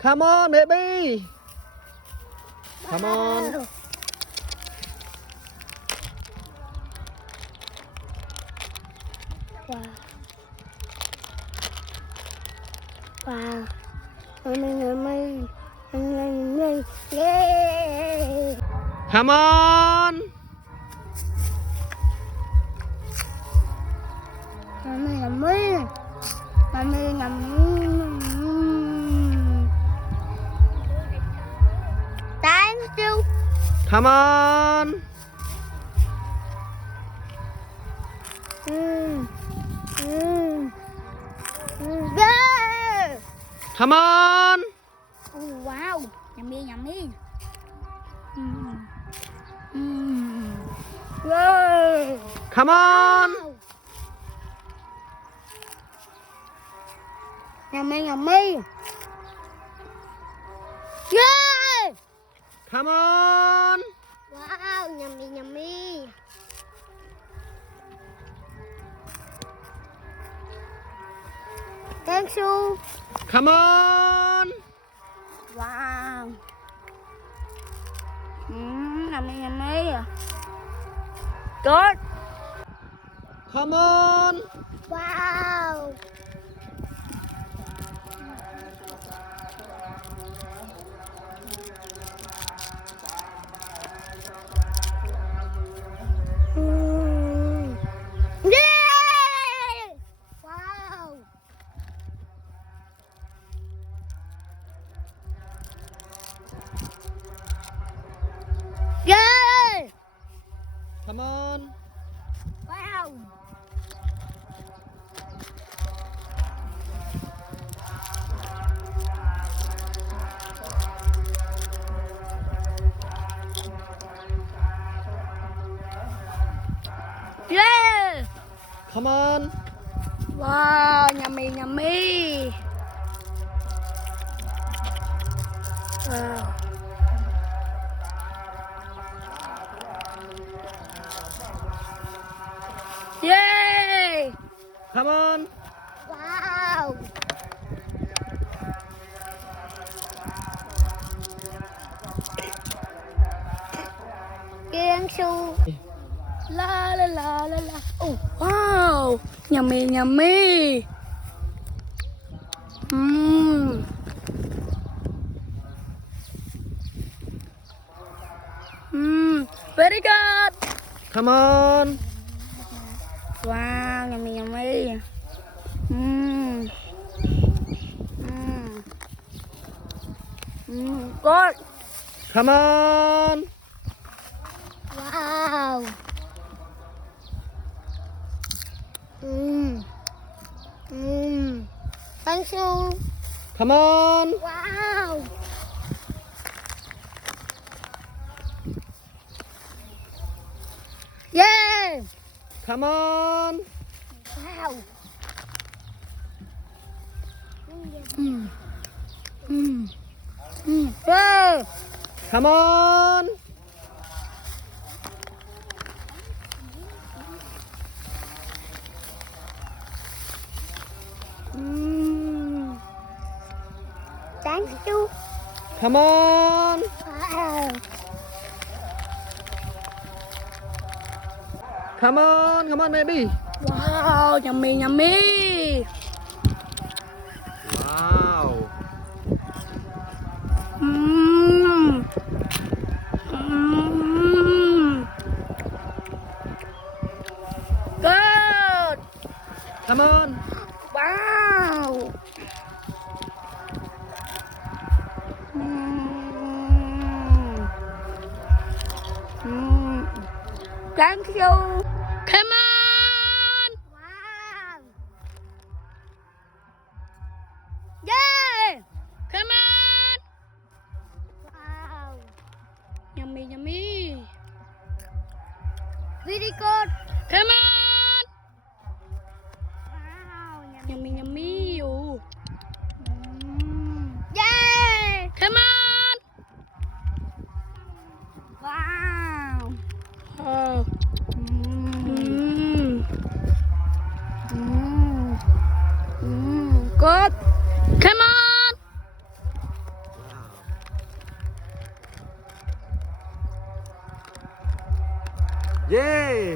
Come on, baby. Come on. Wow. Wow. Yummy. Yeah. Come on. Yummy. Thank you. Come on. Yeah. Come on. Oh, wow. Yummy. Yeah. Come on. Wow. Yummy. Yeah. Come on. Wow, yummy. Thank you. Come on. Wow. Yummy. Good. Come on. Wow. Yeah. Wow. Yeah. Come on. Wow. Yeah. Come on. Wow, yummy. Wow. Yay! Come on. Wow. Kiêng su. La. Oh, wow. Yummy. Very good. Come on. Wow, yummy. Good. Come on. Wow. Thank you. Come on. Wow. Yeah. Come on. Wow. Yeah. Come on. Thank you. Come on. Wow. Come on, baby. Wow, yummy. Wow. Good. Come on. Wow. Thank you. Come on. Wow. Yeah. Come on. Wow. Yummy. Very good. Come on. Wow. Yummy. Oh. Yeah. Come on. Wow. Oh. Good. Come on. เย้